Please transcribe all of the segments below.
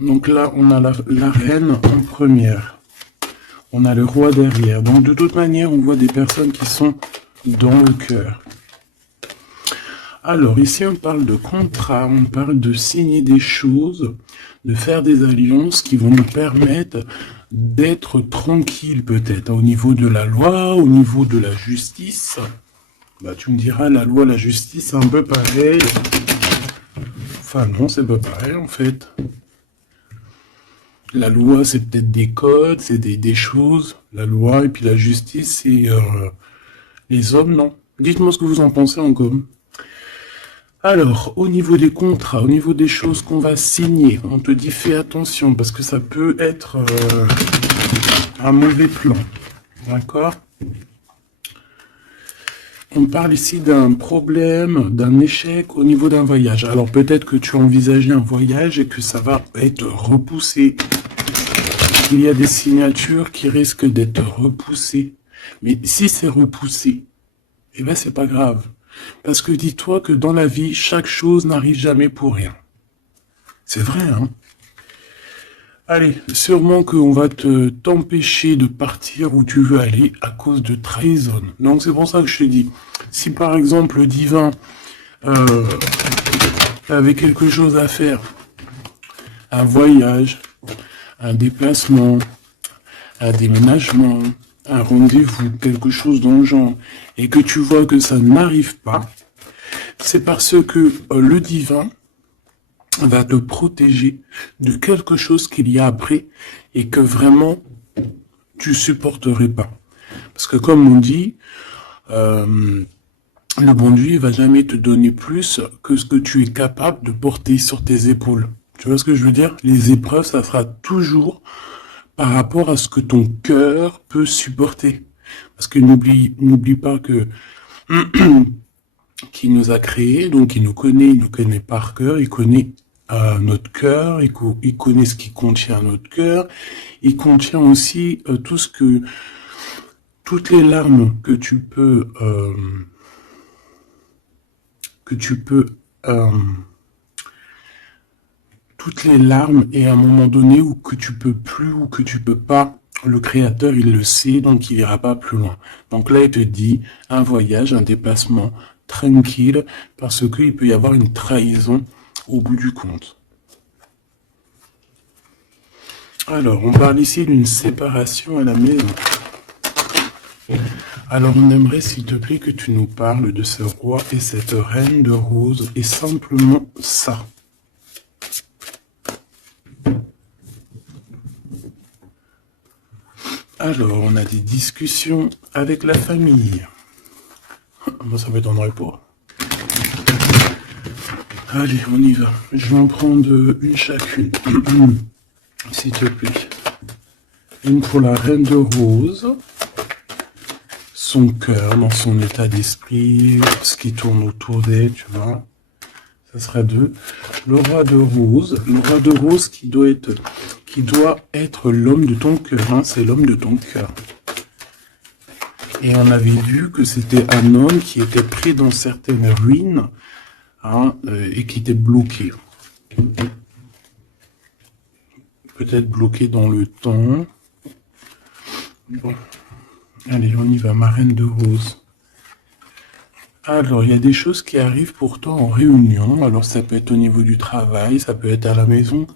Donc là, on a la reine en première. On a le roi derrière. Donc de toute manière, on voit des personnes qui sont dans le cœur. Alors ici, on parle de contrat, on parle de signer des choses, de faire des alliances qui vont nous permettre d'être tranquille peut-être au niveau de la loi, au niveau de la justice. Bah tu me diras, la loi, la justice, c'est un peu pareil. Enfin non, c'est pas pareil en fait. La loi, c'est peut-être des codes, c'est des choses. La loi et puis la justice, c'est les hommes, non. Dites-moi ce que vous en pensez en com. Alors, au niveau des contrats, au niveau des choses qu'on va signer, on te dit fais attention parce que ça peut être un mauvais plan. D'accord? On parle ici d'un problème, d'un échec au niveau d'un voyage. Alors peut-être que tu as envisagé un voyage et que ça va être repoussé. Il y a des signatures qui risquent d'être repoussées. Mais si c'est repoussé, eh ben c'est pas grave. Parce que dis-toi que dans la vie, chaque chose n'arrive jamais pour rien. C'est vrai, hein? Allez, sûrement qu'on va t'empêcher de partir où tu veux aller à cause de trahison. Donc c'est pour ça que je te dis, si par exemple le divin avait quelque chose à faire, un voyage, un déplacement, un déménagement, un rendez-vous, quelque chose dans le genre, et que tu vois que ça n'arrive pas, c'est parce que le divin va te protéger de quelque chose qu'il y a après et que vraiment tu supporterais pas. Parce que comme on dit, le bon Dieu va jamais te donner plus que ce que tu es capable de porter sur tes épaules. Tu vois ce que je veux dire? Les épreuves, ça sera toujours par rapport à ce que ton cœur peut supporter. Parce que n'oublie pas que qui nous a créés, donc il nous connaît par cœur, il connaît notre cœur, il connaît ce qui contient notre cœur, il contient aussi toutes les larmes que tu peux, toutes les larmes et à un moment donné où que tu peux plus ou que tu peux pas. Le créateur, il le sait, donc il ira pas plus loin. Donc là, il te dit un voyage, un déplacement tranquille, parce qu'il peut y avoir une trahison au bout du compte. Alors, on parle ici d'une séparation à la maison. Alors, on aimerait, s'il te plaît, que tu nous parles de ce roi et cette reine de rose, et simplement ça. Alors, on a des discussions avec la famille. Moi, ça m'étonnerait pas. Allez, on y va. Je vais en prendre une chacune. S'il te plaît. Une pour la reine de rose. Son cœur, dans son état d'esprit, ce qui tourne autour d'elle, tu vois. Ça sera deux. Le roi de rose. Le roi de rose qui doit être l'homme de ton cœur. Hein, c'est l'homme de ton cœur. Et on avait vu que c'était un homme qui était pris dans certaines ruines, hein, et qui était bloqué. Peut-être bloqué dans le temps. Bon. Allez, on y va, ma reine de rose. Alors, il y a des choses qui arrivent pour toi en réunion. Alors, ça peut être au niveau du travail, ça peut être à la maison.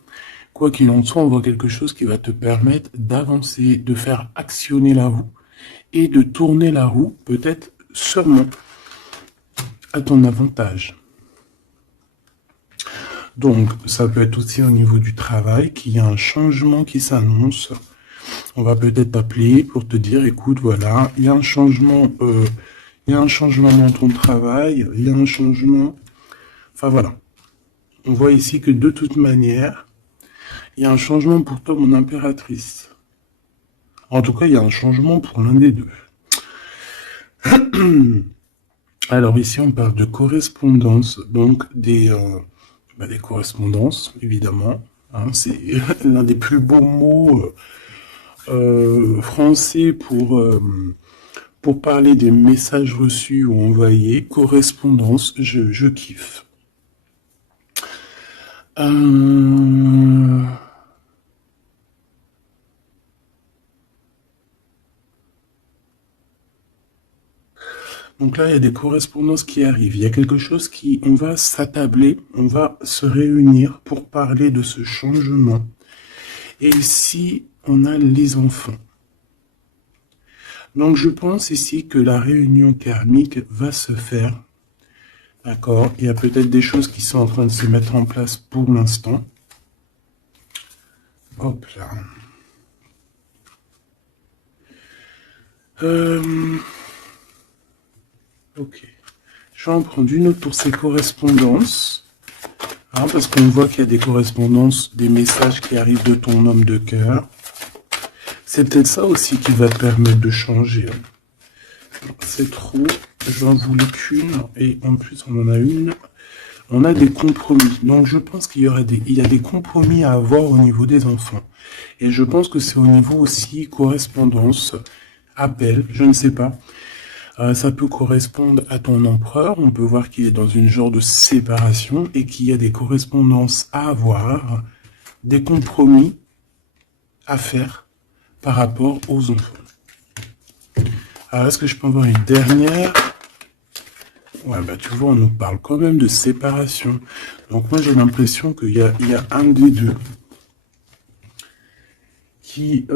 Quoi qu'il en soit, on voit quelque chose qui va te permettre d'avancer, de faire actionner la roue et de tourner la roue, peut-être seulement à ton avantage. Donc, ça peut être aussi au niveau du travail qu'il y a un changement qui s'annonce. On va peut-être t'appeler pour te dire, écoute, voilà, il y a un changement dans ton travail, il y a un changement. Enfin voilà. On voit ici que de toute manière, il y a un changement pour toi, mon impératrice. En tout cas, il y a un changement pour l'un des deux. Alors ici, on parle de correspondance, donc des correspondances, évidemment. Hein, c'est l'un des plus beaux mots français pour parler des messages reçus ou envoyés. Correspondance, je kiffe. Donc là, il y a des correspondances qui arrivent. Il y a quelque chose qui... On va s'attabler, on va se réunir pour parler de ce changement. Et ici, on a les enfants. Donc je pense ici que la réunion karmique va se faire. D'accord? Il y a peut-être des choses qui sont en train de se mettre en place pour l'instant. Hop là. Ok. Je vais en prendre une autre pour ces correspondances. Hein, parce qu'on voit qu'il y a des correspondances, des messages qui arrivent de ton homme de cœur. C'est peut-être ça aussi qui va te permettre de changer. C'est trop. Je n'en voulais qu'une. Et en plus, on en a une. On a des compromis. Donc, je pense qu'il y a des compromis à avoir au niveau des enfants. Et je pense que c'est au niveau aussi correspondance, appel, je ne sais pas. Ça peut correspondre à ton empereur. On peut voir qu'il est dans une genre de séparation et qu'il y a des correspondances à avoir, des compromis à faire par rapport aux enfants. Alors, est-ce que je peux avoir une dernière? Ouais, bah tu vois, on nous parle quand même de séparation. Donc moi, j'ai l'impression qu'il y a un des deux qui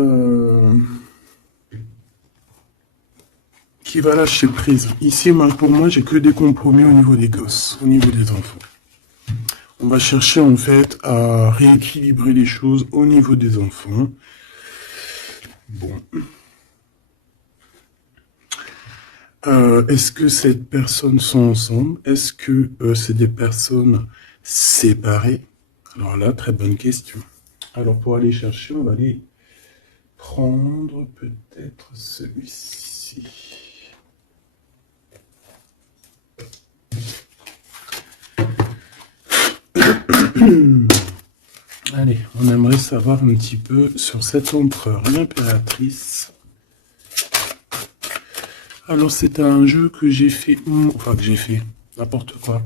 va lâcher prise. Ici, pour moi, j'ai que des compromis au niveau des gosses, au niveau des enfants. On va chercher en fait à rééquilibrer les choses au niveau des enfants. Bon. Est-ce que ces personnes sont ensemble? Est-ce que c'est des personnes séparées? Alors là, très bonne question. Alors pour aller chercher, on va aller prendre peut-être celui-ci. Allez, on aimerait savoir un petit peu sur cet empereur, l'impératrice. Alors c'est un jeu que j'ai fait, enfin que j'ai fait, n'importe quoi.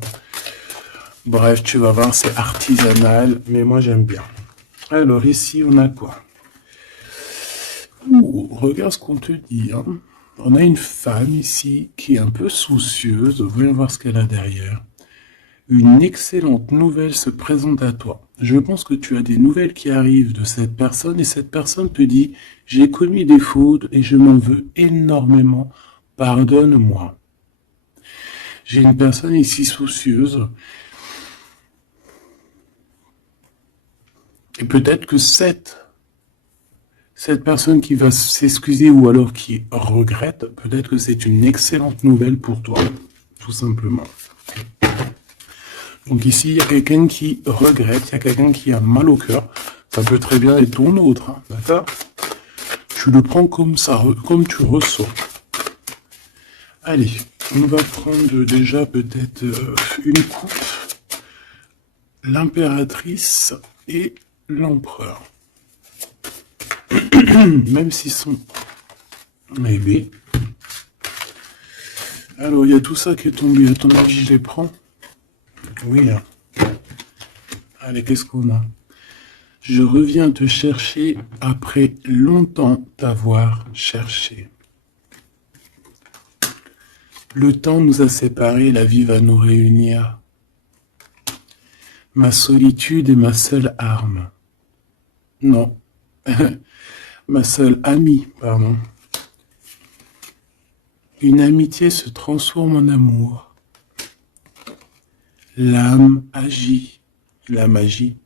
Bref, tu vas voir, c'est artisanal, mais moi j'aime bien. Alors ici, on a quoi? Regarde ce qu'on te dit. Hein. On a une femme ici qui est un peu soucieuse. Voyons voir ce qu'elle a derrière. Une excellente nouvelle se présente à toi. Je pense que tu as des nouvelles qui arrivent de cette personne et cette personne te dit « J'ai commis des fautes et je m'en veux énormément. Pardonne-moi. » J'ai une personne ici soucieuse. Et peut-être que cette personne qui va s'excuser ou alors qui regrette, peut-être que c'est une excellente nouvelle pour toi, tout simplement. Donc ici, il y a quelqu'un qui regrette, il y a quelqu'un qui a mal au cœur. Ça peut très bien être ton autre, hein, d'accord? Tu le prends comme ça, comme tu ressens. Allez, on va prendre déjà peut-être une coupe. L'impératrice et l'empereur. Même s'ils sont... Mais oui. Alors, il y a tout ça qui est tombé. À ton avis, je les prends? Oui. Hein. Allez, qu'est-ce qu'on a? Je reviens te chercher après longtemps t'avoir cherché. Le temps nous a séparés, la vie va nous réunir. Ma solitude est ma seule arme. Non. Ma seule amie, pardon. Une amitié se transforme en amour. L'âme agit, la magie,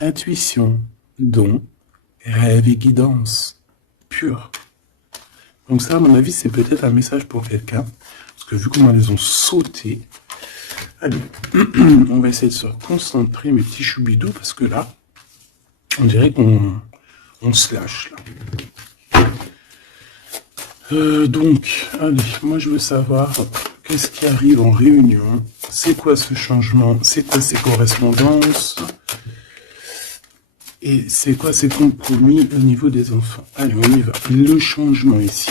intuition, don, rêve et guidance, pure. Donc ça, à mon avis, c'est peut-être un message pour quelqu'un, parce que vu comment elles ont sauté, allez, on va essayer de se concentrer, mes petits choubidous, parce que là, on dirait qu'on se lâche, là. Donc, allez, moi je veux savoir qu'est-ce qui arrive en réunion, c'est quoi ce changement, c'est quoi ces correspondances, et c'est quoi ces compromis au niveau des enfants. Allez, on y va. Le changement ici.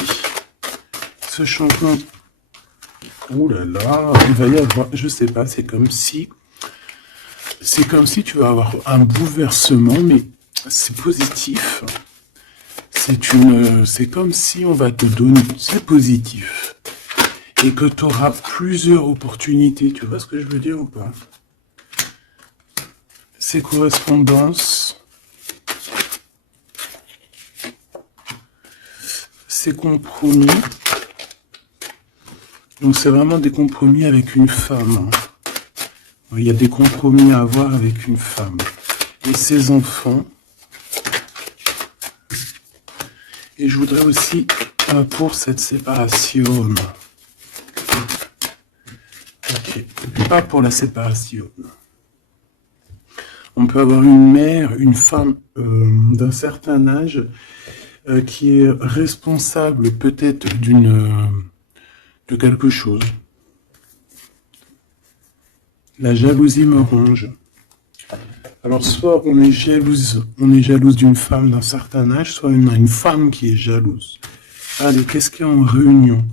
Ce changement, oh là là, il va y avoir, je sais pas, c'est comme si tu vas avoir un bouleversement, mais c'est positif. C'est comme si on va te donner, c'est positif. et que tu auras plusieurs opportunités. Tu vois ce que je veux dire ou pas? Ces correspondances, ces compromis, donc c'est vraiment des compromis avec une femme. Il y a des compromis à avoir avec une femme. Et ses enfants. Et je voudrais aussi, pour cette séparation, ok, pas pour la séparation. On peut avoir une mère, une femme d'un certain âge qui est responsable peut-être de quelque chose. La jalousie me ronge. Alors, soit on est jalouse d'une femme d'un certain âge, soit on a une femme qui est jalouse. Allez, qu'est-ce qu'il y a en réunion?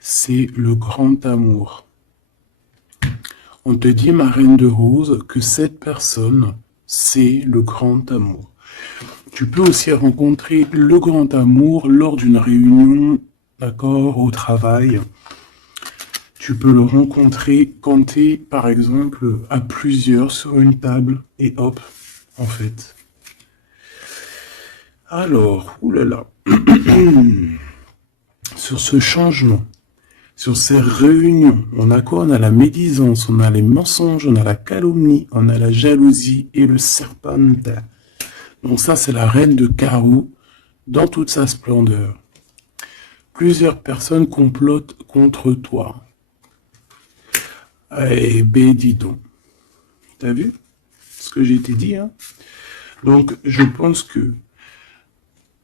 C'est le grand amour. On te dit, ma reine de rose, que cette personne, c'est le grand amour. Tu peux aussi rencontrer le grand amour lors d'une réunion, d'accord, au travail. Tu peux le rencontrer quand tu es, par exemple, à plusieurs sur une table, et hop, en fait. Alors, oulala, sur ce changement, sur ces réunions, on a quoi? On a la médisance, on a les mensonges, on a la calomnie, on a la jalousie et le serpenta. Donc ça, c'est la reine de carreau dans toute sa splendeur. Plusieurs personnes complotent contre toi. Eh ben, dis donc. T'as vu ce que j'ai dit, hein? Donc, je pense que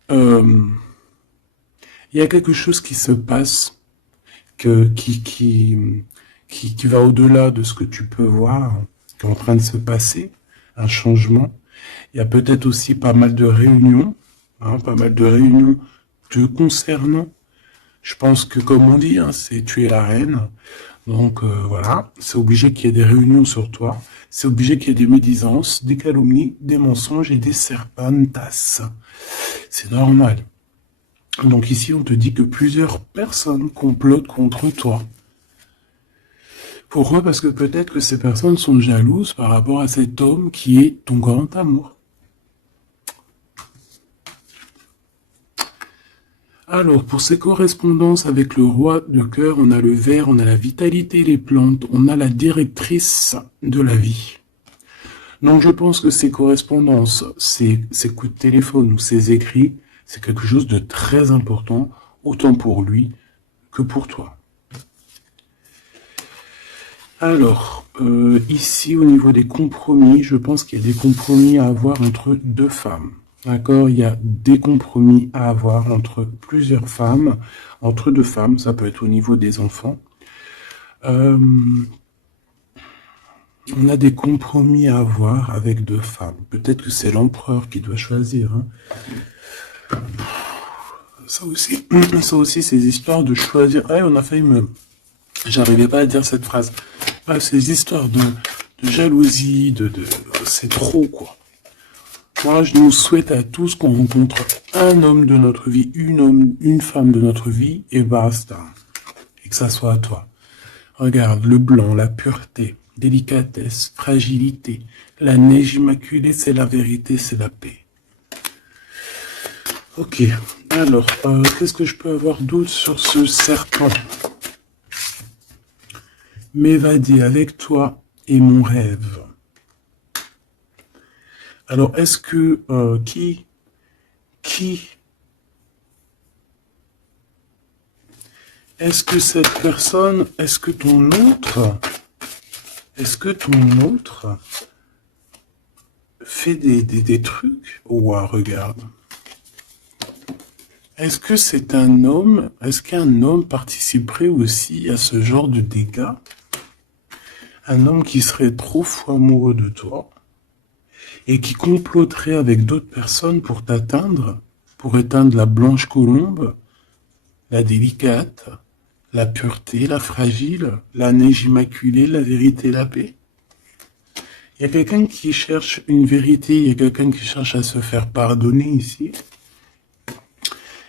il y a quelque chose qui se passe qui va au-delà de ce que tu peux voir, qui est en train de se passer, un changement. Il y a peut-être aussi pas mal de réunions, pas mal de réunions te concernant. Je pense que, comme on dit, c'est tu es la reine. Donc voilà, c'est obligé qu'il y ait des réunions sur toi. C'est obligé qu'il y ait des médisances, des calomnies, des mensonges et des serpentas. C'est normal. Donc ici, on te dit que plusieurs personnes complotent contre toi. Pourquoi? Parce que peut-être que ces personnes sont jalouses par rapport à cet homme qui est ton grand amour. Alors, pour ces correspondances avec le roi de cœur, on a le ver, on a la vitalité, les plantes, on a la directrice de la vie. Donc, je pense que ces correspondances, ces coups de téléphone ou ces écrits, c'est quelque chose de très important, autant pour lui que pour toi. Alors, ici, au niveau des compromis, je pense qu'il y a des compromis à avoir entre deux femmes. D'accord, il y a des compromis à avoir entre plusieurs femmes, entre deux femmes, ça peut être au niveau des enfants. On a des compromis à avoir avec deux femmes. Peut-être que c'est l'empereur qui doit choisir. Ça aussi, ces histoires de choisir. Ah, on a failli me... J'arrivais pas à dire cette phrase. Ah, ces histoires de jalousie, c'est trop, quoi. Moi, je nous souhaite à tous qu'on rencontre un homme de notre vie, une femme de notre vie, et basta. Et que ça soit à toi. Regarde, le blanc, la pureté, délicatesse, fragilité. La neige immaculée, c'est la vérité, c'est la paix. Ok, alors, qu'est-ce que je peux avoir d'autre sur ce serpent? M'évader avec toi est mon rêve. Alors, est-ce que est-ce que cette personne, est-ce que ton autre fait des trucs? Ouah, regarde. Est-ce que c'est un homme? Est-ce qu'un homme participerait aussi à ce genre de dégâts? Un homme qui serait trop fou amoureux de toi et qui comploterait avec d'autres personnes pour t'atteindre, pour éteindre la blanche colombe, la délicate, la pureté, la fragile, la neige immaculée, la vérité, la paix. Il y a quelqu'un qui cherche une vérité, il y a quelqu'un qui cherche à se faire pardonner ici.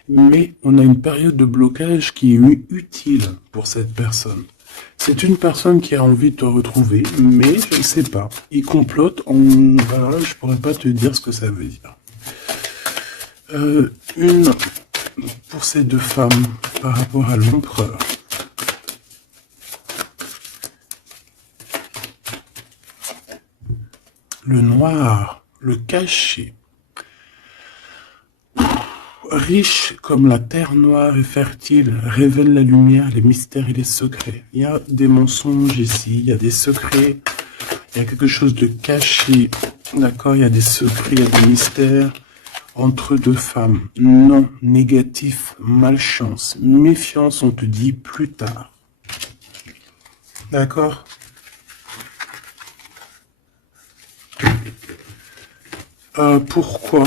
mais on a une période de blocage qui est utile pour cette personne. C'est une personne qui a envie de te retrouver, mais je ne sais pas. Il complote, alors là, je pourrais pas te dire ce que ça veut dire. Une pour ces deux femmes par rapport à l'empereur. Le noir, le caché. Riche comme la terre noire et fertile, révèle la lumière, les mystères et les secrets. Il y a des mensonges ici, il y a des secrets, il y a quelque chose de caché, d'accord? Il y a des secrets, il y a des mystères entre deux femmes. Non, négatif, malchance, méfiance, on te dit plus tard. D'accord? Pourquoi?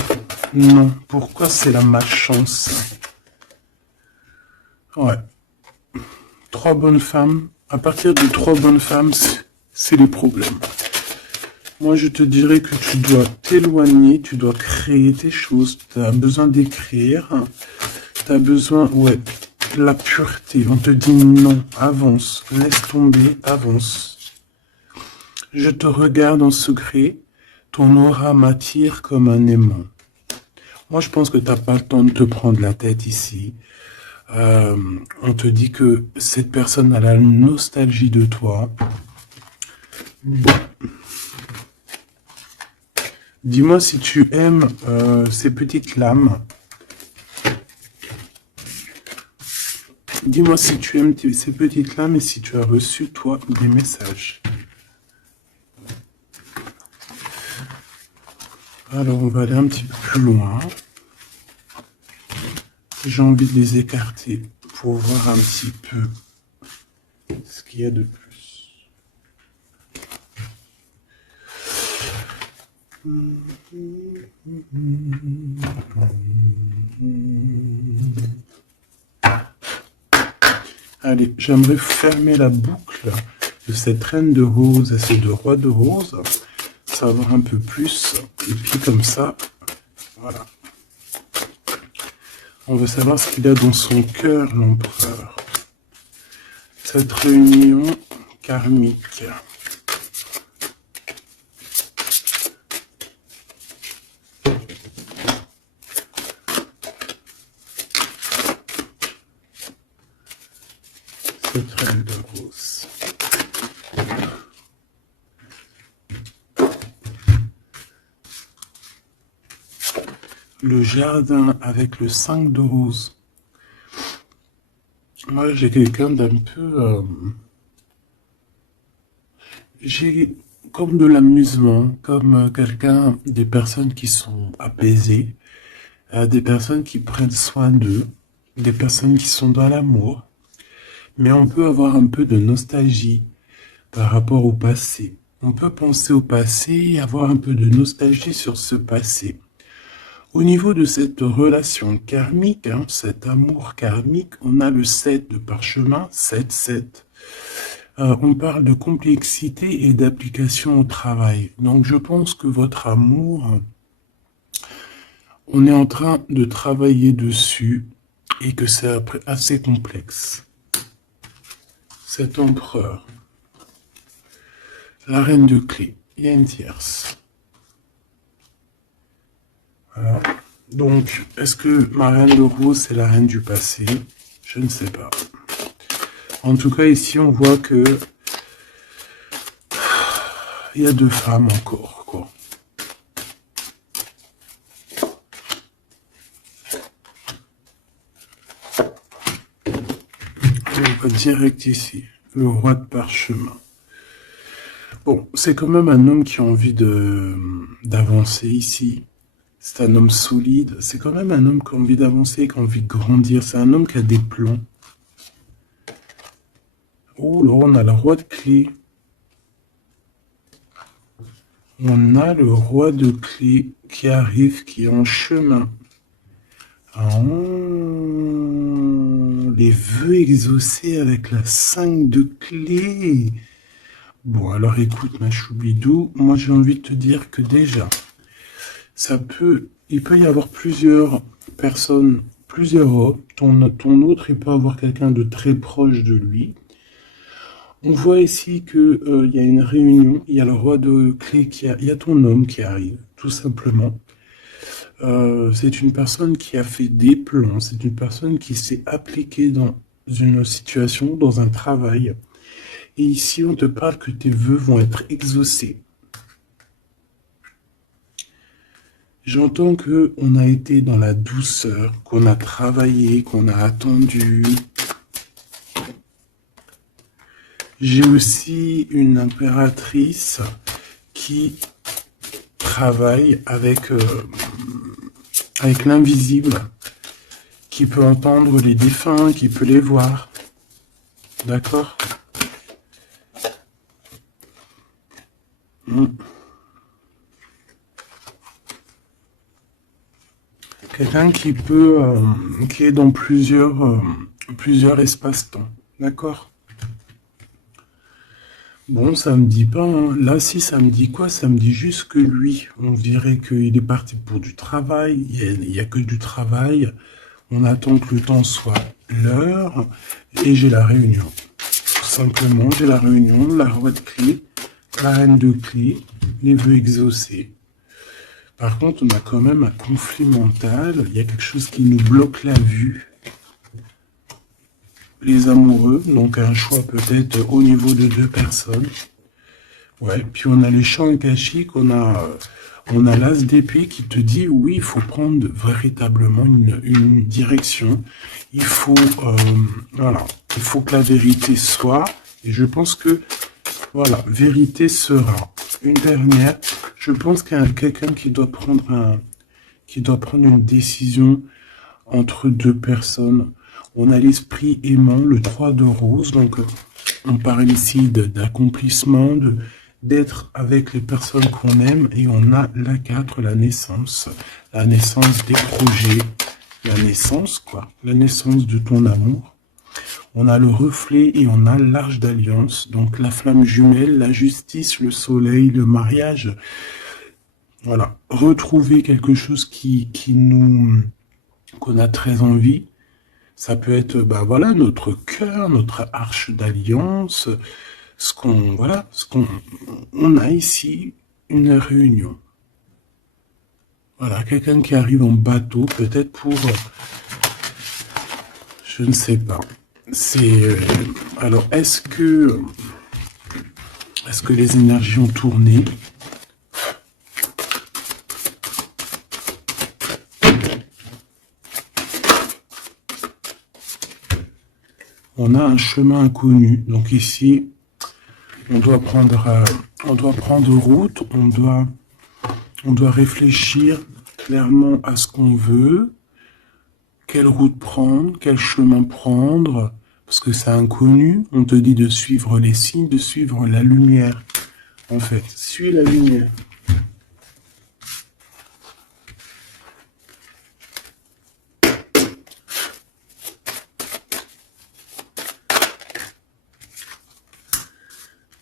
Non, pourquoi c'est la malchance? Ouais. Trois bonnes femmes. À partir de trois bonnes femmes, c'est les problèmes. Moi, je te dirais que tu dois t'éloigner, tu dois créer tes choses. Tu as besoin d'écrire. Tu as besoin, ouais, la pureté. On te dit non, avance, laisse tomber, avance. Je te regarde en secret. Ton aura m'attire comme un aimant. Moi, je pense que tu n'as pas le temps de te prendre la tête ici. On te dit que cette personne a la nostalgie de toi. Bon. Dis-moi si tu aimes ces petites lames. Dis-moi si tu aimes ces petites lames et si tu as reçu, toi, des messages. Alors, on va aller un petit peu plus loin. J'ai envie de les écarter pour voir un petit peu ce qu'il y a de plus. Allez, j'aimerais fermer la boucle de cette reine de rose à ces deux rois de rose. Savoir un peu plus, et puis comme ça, voilà. On veut savoir ce qu'il a dans son cœur, l'empereur. Cette réunion karmique. Cette reine de rose. Le jardin avec le 5 de rose. Moi, j'ai quelqu'un d'un peu... j'ai comme de l'amusement, comme quelqu'un, des personnes qui sont apaisées, des personnes qui prennent soin d'eux, des personnes qui sont dans l'amour. Mais on peut avoir un peu de nostalgie par rapport au passé. On peut penser au passé et avoir un peu de nostalgie sur ce passé. Au niveau de cette relation karmique, cet amour karmique, on a le 7 de parchemin, 7-7. On parle de complexité et d'application au travail. Donc je pense que votre amour, on est en train de travailler dessus et que c'est assez complexe. Cet empereur, la reine de clés, il y a une tierce. Voilà. Donc, est-ce que ma reine de rose, c'est la reine du passé? Je ne sais pas. En tout cas, ici, on voit que il y a deux femmes encore, quoi. On va direct ici, le roi de parchemin. Bon, c'est quand même un homme qui a envie d'avancer ici. C'est un homme solide. C'est quand même un homme qui a envie d'avancer, qui a envie de grandir. C'est un homme qui a des plans. Oh là, on a le roi de clés. On a le roi de clés qui arrive, qui est en chemin. Oh, les vœux exaucés avec la 5 de clés. Bon, alors écoute, ma choubidou, moi j'ai envie de te dire que déjà, il peut y avoir plusieurs personnes plusieurs hommes. Ton autre, il peut avoir quelqu'un de très proche de lui. On voit ici que il y a une réunion, il y a le roi de clé il y a ton homme qui arrive, tout simplement. C'est une personne qui a fait des plans, c'est une personne qui s'est appliquée dans une situation, dans un travail. Et ici, on te parle que tes vœux vont être exaucés. J'entends que on a été dans la douceur, qu'on a travaillé, qu'on a attendu. J'ai aussi une impératrice qui travaille avec l'invisible, qui peut entendre les défunts, qui peut les voir. D'accord? Quelqu'un qui peut, qui est dans plusieurs espaces-temps. D'accord? Bon, ça me dit pas, hein. Là, si, ça me dit quoi? Ça me dit juste que lui, on dirait qu'il est parti pour du travail, il y a que du travail. On attend que le temps soit l'heure, et j'ai la réunion. Tout simplement, j'ai la réunion, la roi de clé, la reine de clé, les vœux exaucés. Par contre, on a quand même un conflit mental, il y a quelque chose qui nous bloque la vue. Les amoureux, donc un choix peut-être au niveau de 2 personnes. Ouais, puis on a les champs akashiques, on a l'as d'épée qui te dit oui, il faut prendre véritablement une direction. Il faut, voilà, il faut que la vérité soit, et je pense que, voilà, vérité sera. Une dernière, je pense qu'il y a quelqu'un qui doit prendre une décision entre 2 personnes. On a l'esprit aimant, le 3 de rose, donc on parle ici d'accomplissement, d'être avec les personnes qu'on aime, et on a la 4, la naissance des projets, la naissance, quoi, la naissance de ton amour. On a le reflet et on a l'arche d'alliance, donc la flamme jumelle, la justice, le soleil, le mariage. Voilà, retrouver quelque chose qu'on a très envie. Ça peut être, bah voilà, notre cœur, notre arche d'alliance, on a ici une réunion. Voilà, quelqu'un qui arrive en bateau, peut-être pour, je ne sais pas. Alors, est-ce que les énergies ont tourné? On a un chemin inconnu. Donc ici, on doit prendre route, on doit réfléchir clairement à ce qu'on veut, quelle route prendre, quel chemin prendre, parce que c'est inconnu. On te dit de suivre les signes, de suivre la lumière. En fait, suis la lumière.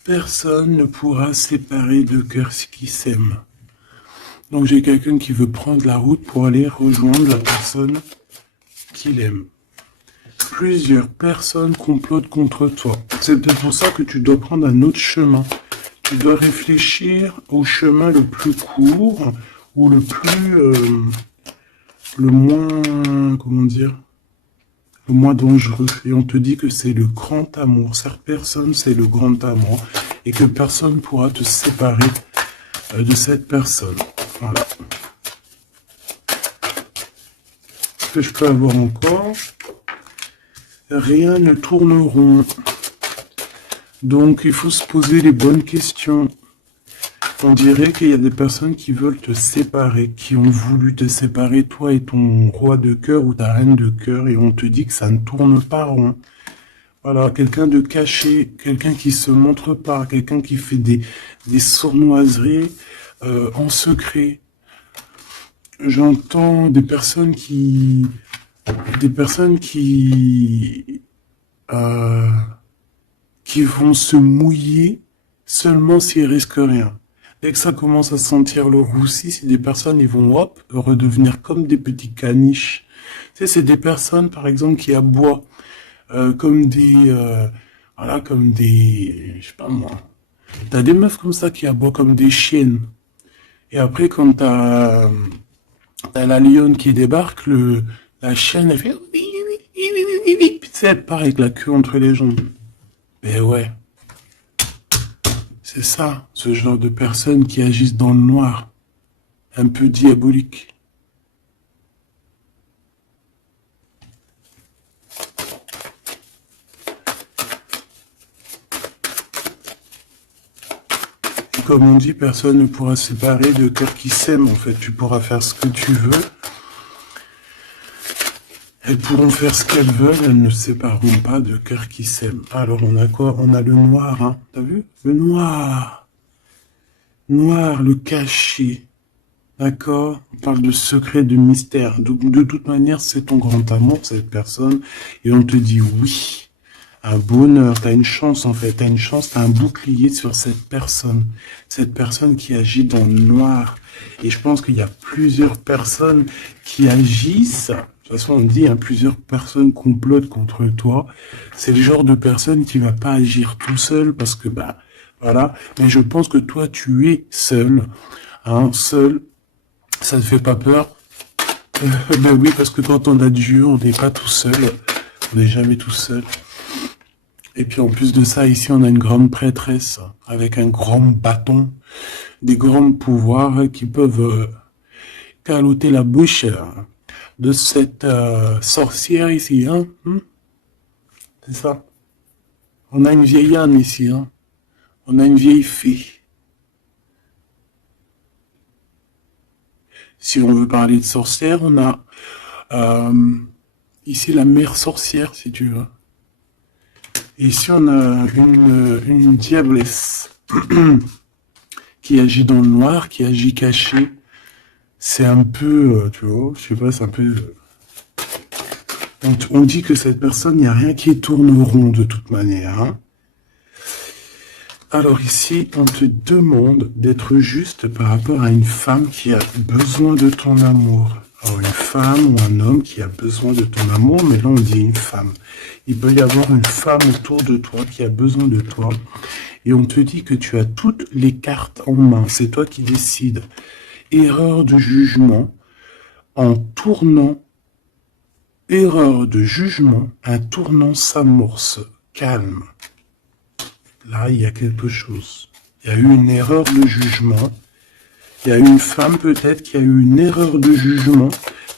Personne ne pourra séparer deux cœurs qui s'aiment. Donc j'ai quelqu'un qui veut prendre la route pour aller rejoindre la personne qu'il aime. Plusieurs personnes complotent contre toi. C'est peut-être pour ça que tu dois prendre un autre chemin. Tu dois réfléchir au chemin le plus court ou le moins, comment dire, le moins dangereux. Et on te dit que c'est le grand amour. Cette personne, c'est le grand amour. Et que personne ne pourra te séparer de cette personne. Voilà. Ce que je peux avoir encore, rien ne tourne rond. Donc il faut se poser les bonnes questions. On dirait qu'il y a des personnes qui veulent te séparer, qui ont voulu te séparer, toi et ton roi de cœur ou ta reine de cœur, et on te dit que ça ne tourne pas rond. Voilà, quelqu'un de caché, quelqu'un qui se montre pas, quelqu'un qui fait des sournoiseries en secret. J'entends des personnes qui vont se mouiller seulement s'ils risquent rien. Dès que ça commence à sentir le roussi, c'est des personnes, ils vont, hop, redevenir comme des petits caniches. Tu sais, c'est des personnes, par exemple, qui aboient comme voilà, comme des, je sais pas moi. T'as des meufs comme ça qui aboient comme des chiennes. Et après, quand t'as la lionne qui débarque, la chienne, elle fait, puis tu sais, elle part avec la queue entre les jambes. Ben ouais, c'est ça, ce genre de personnes qui agissent dans le noir, un peu diabolique. Comme on dit, personne ne pourra se séparer de cœurs qui s'aiment. En fait, tu pourras faire ce que tu veux. Elles pourront faire ce qu'elles veulent, elles ne se sépareront pas de cœurs qui s'aiment. Alors, on a quoi? On a le noir, hein. T'as vu? Le noir. Noir, le caché. D'accord? On parle de secret, de mystère. Donc, de toute manière, c'est ton grand amour, cette personne. Et on te dit oui. Un bonheur, t'as une chance en fait, t'as une chance, t'as un bouclier sur cette personne qui agit dans le noir. Et je pense qu'il y a plusieurs personnes qui agissent, de toute façon on dit, hein, plusieurs personnes complotent contre toi. C'est le genre de personne qui va pas agir tout seul parce que, bah, voilà. Mais je pense que toi tu es seul, hein, seul, ça te fait pas peur? Ben oui, parce que quand on a Dieu, on n'est pas tout seul, on n'est jamais tout seul. Et puis en plus de ça, ici on a une grande prêtresse avec un grand bâton, des grands pouvoirs qui peuvent caloter la bouche de cette sorcière ici. Hein, c'est ça. On a une vieille âne ici. Hein. On a une vieille fée. Si on veut parler de sorcière, on a ici la mère sorcière, si tu veux. Et ici, on a une diablesse qui agit dans le noir, qui agit caché. C'est un peu, tu vois, je sais pas, c'est un peu... On dit que cette personne, il n'y a rien qui tourne rond de toute manière. Hein. Alors ici, on te demande d'être juste par rapport à une femme qui a besoin de ton amour. Alors une femme ou un homme qui a besoin de ton amour, mais là on dit une femme. Il peut y avoir une femme autour de toi qui a besoin de toi. Et on te dit que tu as toutes les cartes en main. C'est toi qui décides. Erreur de jugement en tournant. Erreur de jugement, un tournant s'amorce. Calme. Là, il y a quelque chose. Il y a eu une erreur de jugement. Il y a une femme peut-être qui a eu une erreur de jugement.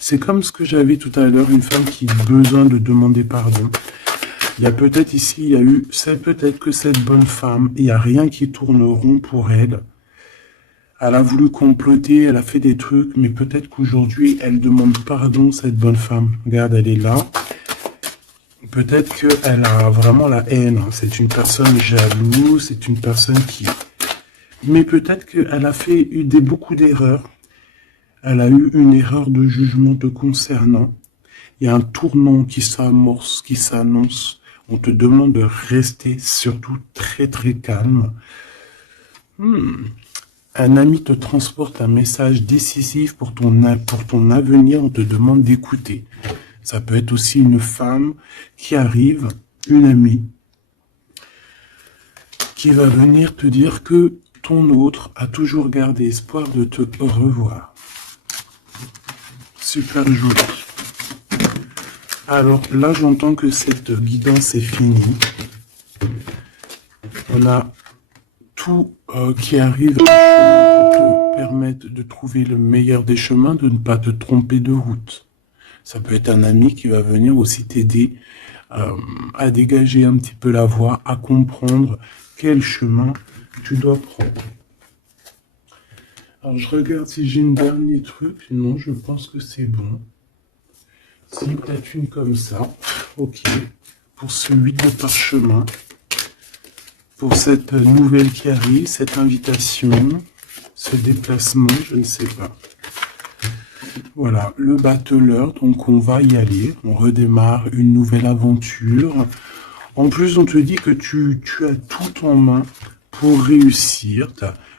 C'est comme ce que j'avais tout à l'heure, une femme qui a besoin de demander pardon. Il y a peut-être ici, il y a eu, c'est peut-être que cette bonne femme, il n'y a rien qui tourne rond pour elle. Elle a voulu comploter, elle a fait des trucs, mais peut-être qu'aujourd'hui, elle demande pardon, cette bonne femme. Regarde, elle est là. Peut-être qu'elle a vraiment la haine. C'est une personne jalouse, c'est une personne qui... Mais peut-être qu'elle a fait beaucoup d'erreurs. Elle a eu une erreur de jugement te concernant. Il y a un tournant qui s'amorce, qui s'annonce. On te demande de rester surtout très très calme. Un ami te transporte un message décisif pour ton avenir. On te demande d'écouter. Ça peut être aussi une femme qui arrive, une amie, qui va venir te dire que ton autre a toujours gardé espoir de te revoir. Super joli. Alors là, j'entends que cette guidance est finie. On a tout qui arrive pour te permettre de trouver le meilleur des chemins, de ne pas te tromper de route. Ça peut être un ami qui va venir aussi t'aider à dégager un petit peu la voie, à comprendre quel chemin tu dois prendre. Alors je regarde si j'ai une dernier truc. Non, je pense que c'est bon. Si, peut-être une comme ça. Ok. Pour ce 8 de parchemin. Pour cette nouvelle qui arrive, cette invitation, ce déplacement, je ne sais pas. Voilà, le battleur, donc on va y aller. On redémarre une nouvelle aventure. En plus, on te dit que tu as tout en main pour réussir.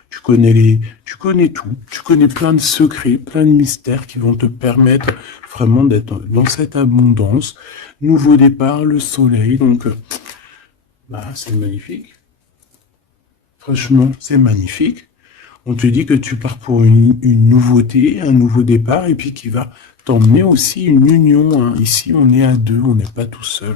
tu connais tout, tu connais plein de secrets, plein de mystères qui vont te permettre vraiment d'être dans cette abondance. Nouveau départ, le soleil, donc c'est magnifique. Franchement, c'est magnifique. On te dit que tu pars pour une nouveauté, un nouveau départ, et puis qui va t'emmener aussi une union, hein. Ici, on est à deux, on n'est pas tout seul.